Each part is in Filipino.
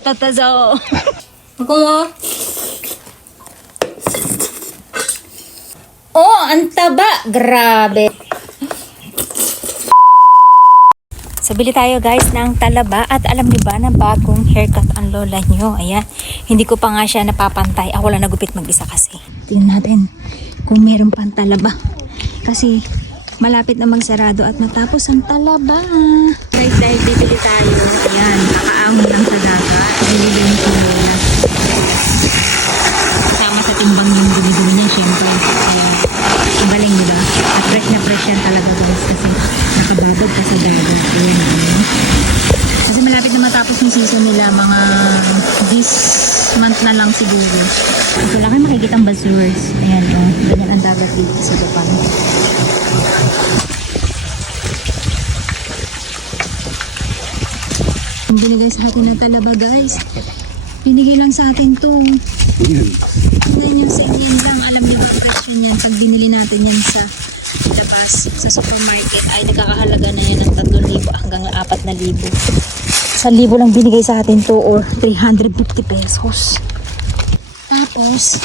Tatazo. Ako mo. Oh, ang taba. Grabe. So, bili tayo guys ng talaba at alam niyo ba na bagong haircut ang lola nyo? Ayan, hindi ko pa nga siya napapantay. Ako lang nagupit mag-isa kasi. Tingnan natin kung meron pang talaba. Kasi malapit na magsarado at matapos ang talaba. Guys, dahil bibili tayo, ayan, kakaahon lang sa dagat. Bibili yung lola. Kasama sa timbang yung dumi-dumi niya, syempre. Ayan, ang galing diba? At fresh yan talaga guys kasi nakababag pa sa dagat. Ayan. Kasi malapit na matapos yung season nila, mga this month na lang siguro. So, wala kayo makikita ang buzzwords. Ayan, ganyan ang dagat dito sa Japan. Ang binigay sa atin ng talaba guys. Binigay lang sa atin tong tingnan nyo sa Indian lang. Alam nyo ba ang presyo niyan pag binili natin yan sa labas, sa supermarket ay nagkakahalaga na yan ng 3,000 hanggang 4,000. 1,000 lang binigay sa atin to or 350 pesos. Tapos,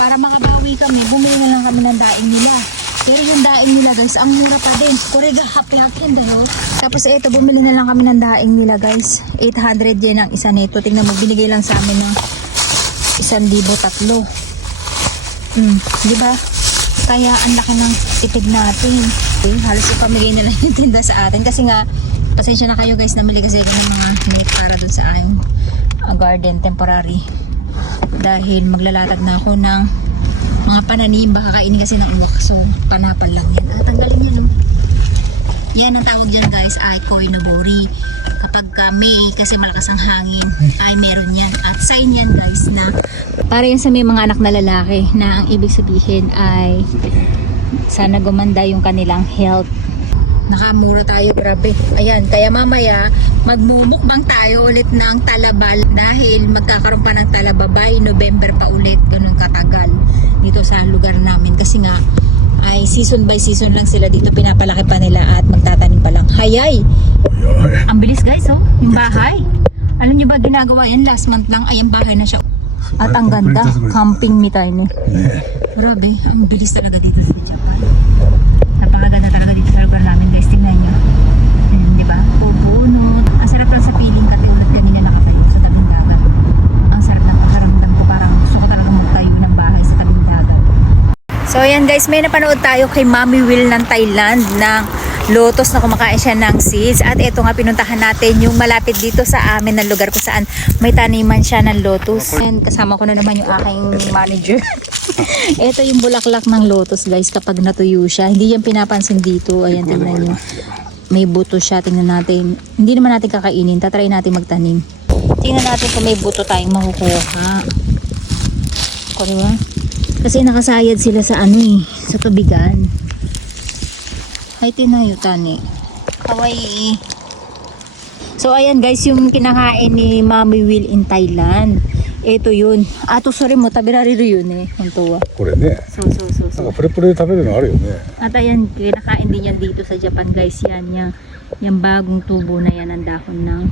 para makabawi kami, bumili na lang kami ng daing nila. Pero yung daing nila guys, ang mura pa din. Kurega happy-happy dahil. Tapos ito, bumili na lang kami ng daing nila guys. 800 yen ang isa nito. Tingnan mo, binigay lang sa amin ng 1,300. Di ba? Kaya ang laki ng tipid natin. Okay, halos ipamigay na lang yung tinda sa atin. Kasi nga, pasensya na kayo guys, namili kasi ako ng mga net para dun sa aming garden temporary. Dahil maglalatag na ako ng mga pananim, baka kainin kasi ng uwak. So, panapal lang yan. Tanggalin yan, no? Yan ang tawag dyan guys, ay koinobori. Kapag May, kasi malakas ang hangin, ay meron yan. At sign yan guys na para yan sa may mga anak na lalaki na ang ibig sabihin ay sana gumanda yung kanilang health. Nakamura tayo, grabe. Ayan, kaya mamaya magmumukbang tayo ulit ng talaba dahil magkakaroon pa ng talaba by November pa ulit, ganun katagal dito sa lugar namin kasi nga ay season by season lang sila dito, pinapalaki pa nila at magtatanim pa lang. Hayay! Ang bilis guys, oh, yung bahay. Alam nyo ba ginagawa yan last month lang, ay ang bahay na siya. At ang ganda, camping mitay niya. Grabe, ang bilis talaga dito sa Japan. Napakaganda talaga dito sa lugar namin guys, tingnan nyo. Di ba? Pupuno. Ang sarap lang sa feeling kasi ulit kami na nakatayo sa tabing dagat. Ang sarap ng pakaramdam ko, parang gusto ko talaga magtayo ng bahay sa tabing dagat. So ayan guys, may napanood tayo kay Mami Will ng Thailand ng lotus na kumakain siya ng seeds. At ito nga pinuntahan natin yung malapit dito sa amin na lugar kung saan may taniman siya ng lotus. And kasama ko na naman yung aking manager. Ito yung bulaklak ng lotus guys kapag natuyo siya. Hindi yan pinapansin dito. Ayan, tingnan nyo. May buto siya. Tingnan natin. Hindi naman natin kakainin. Tatry natin magtanim. Tingnan natin kung may buto tayong makukuha. Ako diba? Kasi nakasayad sila sa ano eh. Sa tubigan. Hay tinayo tani. Kawaii. So ayan guys, yung kinakain ni Mami Will in Thailand. Ito yun. Ato sorry mo, tabirariro yun eh. Hontowa. これね、 So. なんかプレプレで食べるのあるよね。 At ayan, kinakain din yan dito sa Japan guys. Yan, yung bagong tubo na yan ng dahon ng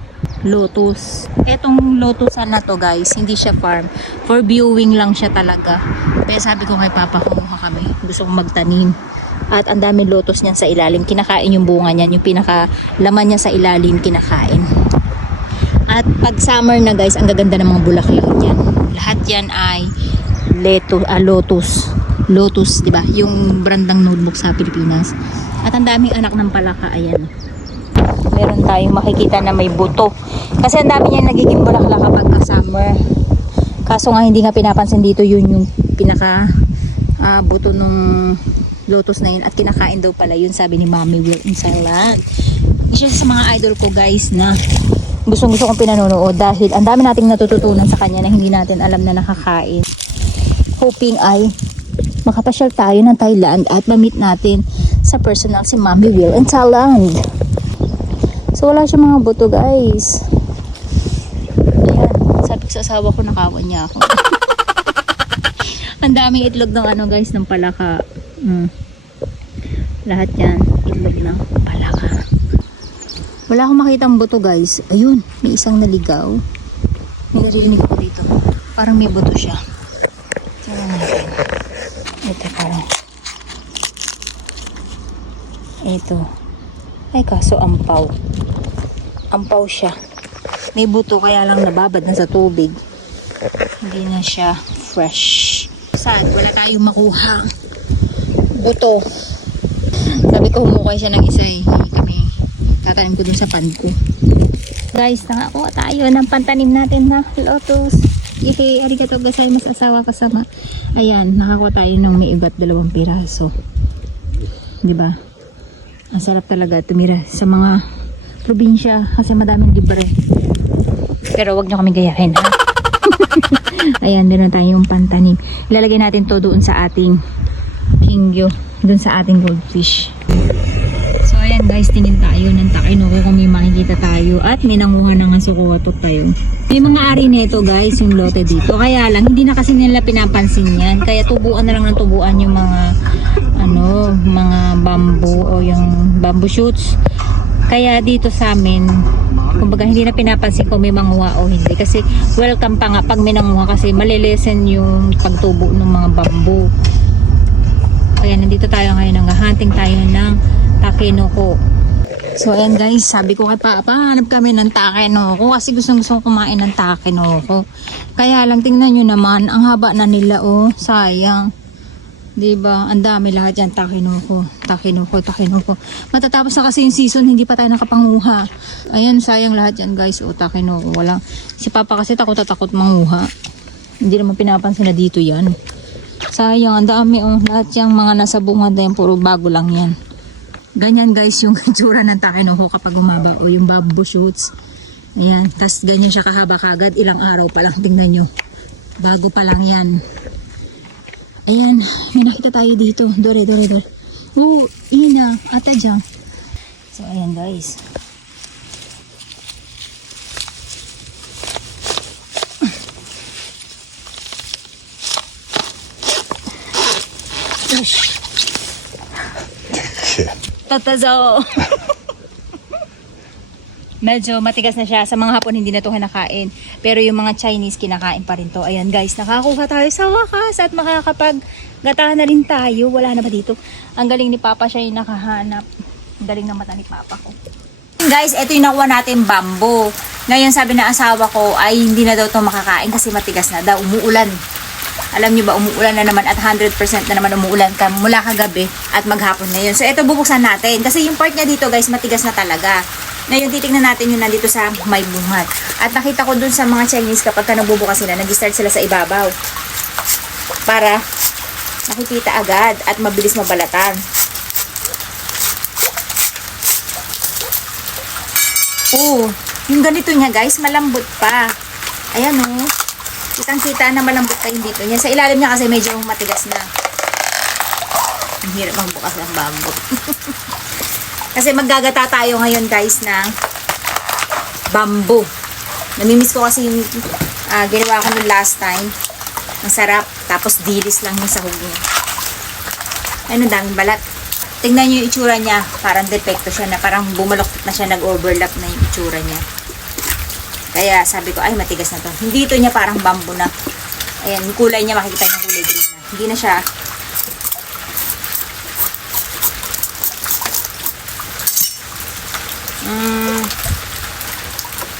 lotus. Etong lotusan na to guys, hindi siya farm. For viewing lang siya talaga. Kaya sabi ko kay Papa, kumuha kami. Gusto kong magtanim. At ang dami lotus niyan sa ilalim. Kinakain yung bunga niyan. Yung pinaka laman niya sa ilalim, kinakain. At pag summer na guys, ang gaganda ng mga bulaklak niyan. Lahat yan ay lotus. Lotus, di ba? Yung brandang notebook sa Pilipinas. At ang daming anak ng palaka, ayan. Meron tayong makikita na may buto. Kasi ang dami niyan nagiging bulaklak kapag summer. Kaso nga hindi nga pinapansin dito, yun yung pinaka buto nung lotus na yun. At kinakain daw pala yun, sabi ni Mami Will in Thailand. Isa sa mga idol ko guys na gustong kong pinanonood dahil ang dami nating natututunan sa kanya na hindi natin alam na nakakain. Hoping ay makapasyal tayo ng Thailand at ma-meet natin sa personal si Mami Will in Thailand. So wala siya mga buto guys. Ayan, sabi ko sa asawa ko, nakawan niya ako. Ang daming itlog ng ano guys, ng palaka. Lahat yan itlog ng palaka. Wala akong makitang buto guys. Ayun, may isang naligaw. May narinig ko dito. Parang may buto siya. Tingnan natin. Ito parang. Ito. Ay kaso ampaw. Ampaw siya. May buto kaya lang nababad na sa tubig. Hindi na siya fresh. Sad, wala tayong makuha. Buto. Sabi ko humukay siya ng isa eh. Hindi kami tatanim ko dun sa pan ko. Guys, nakakuha tayo ng pantanim natin na lotus. Yehey, arigato gozaimasu asawa kasama. Ayan, nakakuha tayo ng may iba't 2 piraso. Diba? Ang sarap talaga tumira sa mga probinsya kasi madaming libre. Pero wag nyo kami gayahin ha. Ayan, doon na tayong pantanim. Ilalagay natin to doon sa ating kingyo, doon sa ating goldfish. So ayan guys, tingin tayo ng takinoko kung may makikita tayo at may nanguha na nga sukuwatot tayo. May mga ari nito guys, yung lote dito. Kaya lang, hindi na kasi nila pinapansin yan. Kaya tubuan na lang ng tubuan yung mga mga bamboo o yung bamboo shoots. Kaya dito sa amin, kumbaga hindi na pinapansin kung may manguha o hindi. Kasi welcome pa nga pag may nanguha kasi malilesen yung pagtubo ng mga bamboo. Kaya nandito tayo ngayon, hunting tayo ng takinoko. So ayan guys, sabi ko kay Papa, hanap kami ng takinoko kasi gustong kumain ng takinoko. Kaya lang tingnan nyo naman, ang haba na nila oh, sayang. Diba? Ang dami lahat yan, takinoko. Matatapos na kasi yung season, hindi pa tayo nakapanguha. Ayan, sayang lahat yan guys, oh, takinoko. Wala. Si Papa kasi takot manguha. Hindi naman pinapansin na dito yan. Sayang, ang dami oh, lahat yung mga nasa bunga na yan, puro bago lang yan. Ganyan guys yung itsura ng takinoko kapag umaba o yung bamboo shoots. Ayan, tas ganyan siya kahaba kagad, ilang araw pa lang, tingnan nyo. Bago pa lang yan. Ayan, may nakita tayo dito. Dore. Oh, ina, ata dyan. So, ayan guys. Tatazo. Medyo matigas na siya. Sa mga Hapon hindi na to kinakain. Pero yung mga Chinese kinakain pa rin to. Ayan guys, nakakuha tayo sa wakas at makakapag-gatahan na rin tayo. Wala na ba dito? Ang galing ni Papa, siya yung nakahanap. Ang galing ng mata ni Papa ko. Guys, ito yung nakuha natin bamboo. Ngayon sabi na asawa ko ay hindi na daw to makakain kasi matigas na daw. Umuulan. Alam niyo ba, umuulan na naman at 100% na naman umuulan ka mula kagabi at maghapon ngayon. So ito bubuksan natin kasi yung part niya dito guys matigas na talaga. Ngayon titingnan natin yung nandito sa may bungat. At nakita ko dun sa mga Chinese kapag ka nagbubukas sila, nag-start sila sa ibabaw. Para nakikita agad at mabilis mabalatan. Oh, yung ganito niya guys, malambot pa. Ayan oh. Kitang-kita na malambot pa yung dito niya. Sa ilalim niya kasi medyo matigas na. Ang hirap magbukas ng bamboo. Kasi maggagata tayo ngayon guys ng bamboo. Namimiss ko kasi yung ginawa ko nung last time. Ang sarap. Tapos dilis lang yung sahog niya. Ayun, ang daming balat. Tingnan nyo yung itsura niya. Parang defecto siya na parang bumaloktot na siya. Nag-overlap na yung itsura niya. Kaya sabi ko, ay matigas na to. Hindi ito niya parang bamboo na. Ayan, yung kulay niya, makikita niyo kulay green na. Hindi na siya.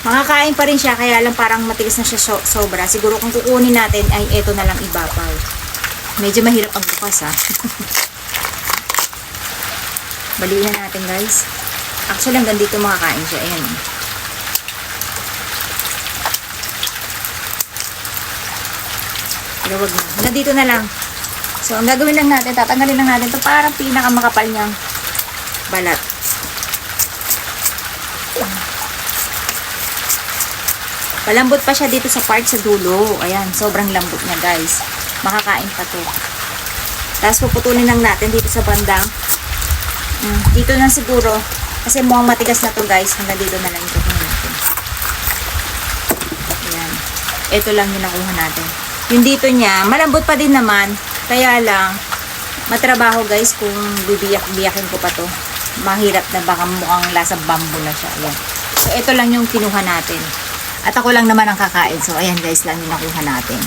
Makakain pa rin siya, kaya lang parang matigas na siya sobra. Siguro kung kukunin natin, ay eto na lang ibabaw. Medyo mahirap ang bukas ha. Balihan natin guys. Actually, hanggang dito makakain siya. Ayan. Pero wag na. Hanggang dito na lang. So, ang gagawin lang natin, tatanggalin lang natin ito parang pinakamakapal niyang balat. Malambot pa siya dito sa part sa dulo. Ayan, sobrang lambot niya guys. Makakain pa to. Tapos puputulin lang natin dito sa bandang. Dito na siguro. Kasi mukhang matigas na to guys. Hanggang dito na lang ito natin. Ayan. Ito lang yung nakuha natin. Yung dito niya, malambot pa din naman. Kaya lang, matrabaho guys kung bibiyak-biyakin ko pa to. mahirap na baka mukhang lasang bamboo na siya. Ayan. So, ito lang yung kinuha natin. At ako lang naman ang kakain. So, ayan guys lang yung nakuha natin.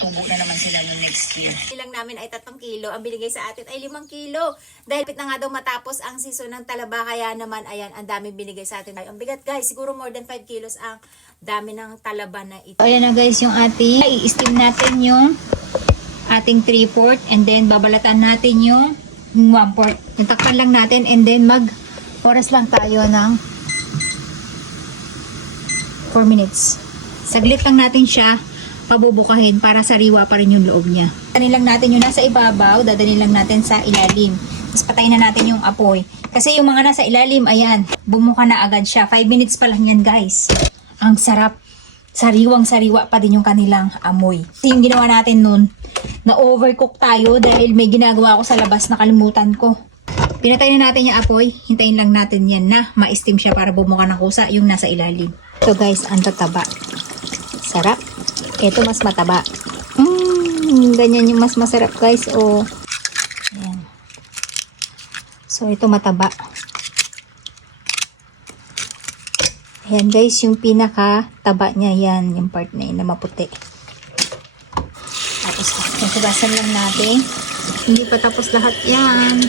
Tubo na naman sila no next year. Ilang namin ay 3 kilo. Ang binigay sa atin ay 5 kilo. Dahil pit na nga daw matapos ang season ng talaba. Kaya naman, ayan, ang daming binigay sa atin. Ang bigat guys, siguro more than 5 kilos ang dami ng talaba na ito. Ayan na guys yung ating, i-steam natin yung ating 3/4 and then babalatan natin yung 1/4. Yung takpan lang natin and then oras lang tayo ng 4 minutes. Saglit lang natin siya pabubukahin para sariwa pa rin yung loob niya. Dadalhin lang natin yung nasa ibabaw, dadalhin lang natin sa ilalim. Tapos patayin na natin yung apoy. Kasi yung mga nasa ilalim, ayan, bumuka na agad siya. 5 minutes pa lang yan guys. Ang sarap. Sariwang sariwa pa din yung kanilang amoy. Yung ginawa natin nun, na overcook tayo dahil may ginagawa ako sa labas, nakalimutan ko. Pinatay na natin yung apoy, hintayin lang natin yan na ma-steam siya para bumuka ng kusa yung nasa ilalim. So guys, ang tataba. Sarap. Ito mas mataba. Ganyan yung mas masarap guys. Oh. Ayan. So ito mataba. Ayan guys, yung pinaka taba niya yan. Yung part na yun na maputi. Tapos hugasan lang natin. Hindi pa tapos lahat yan.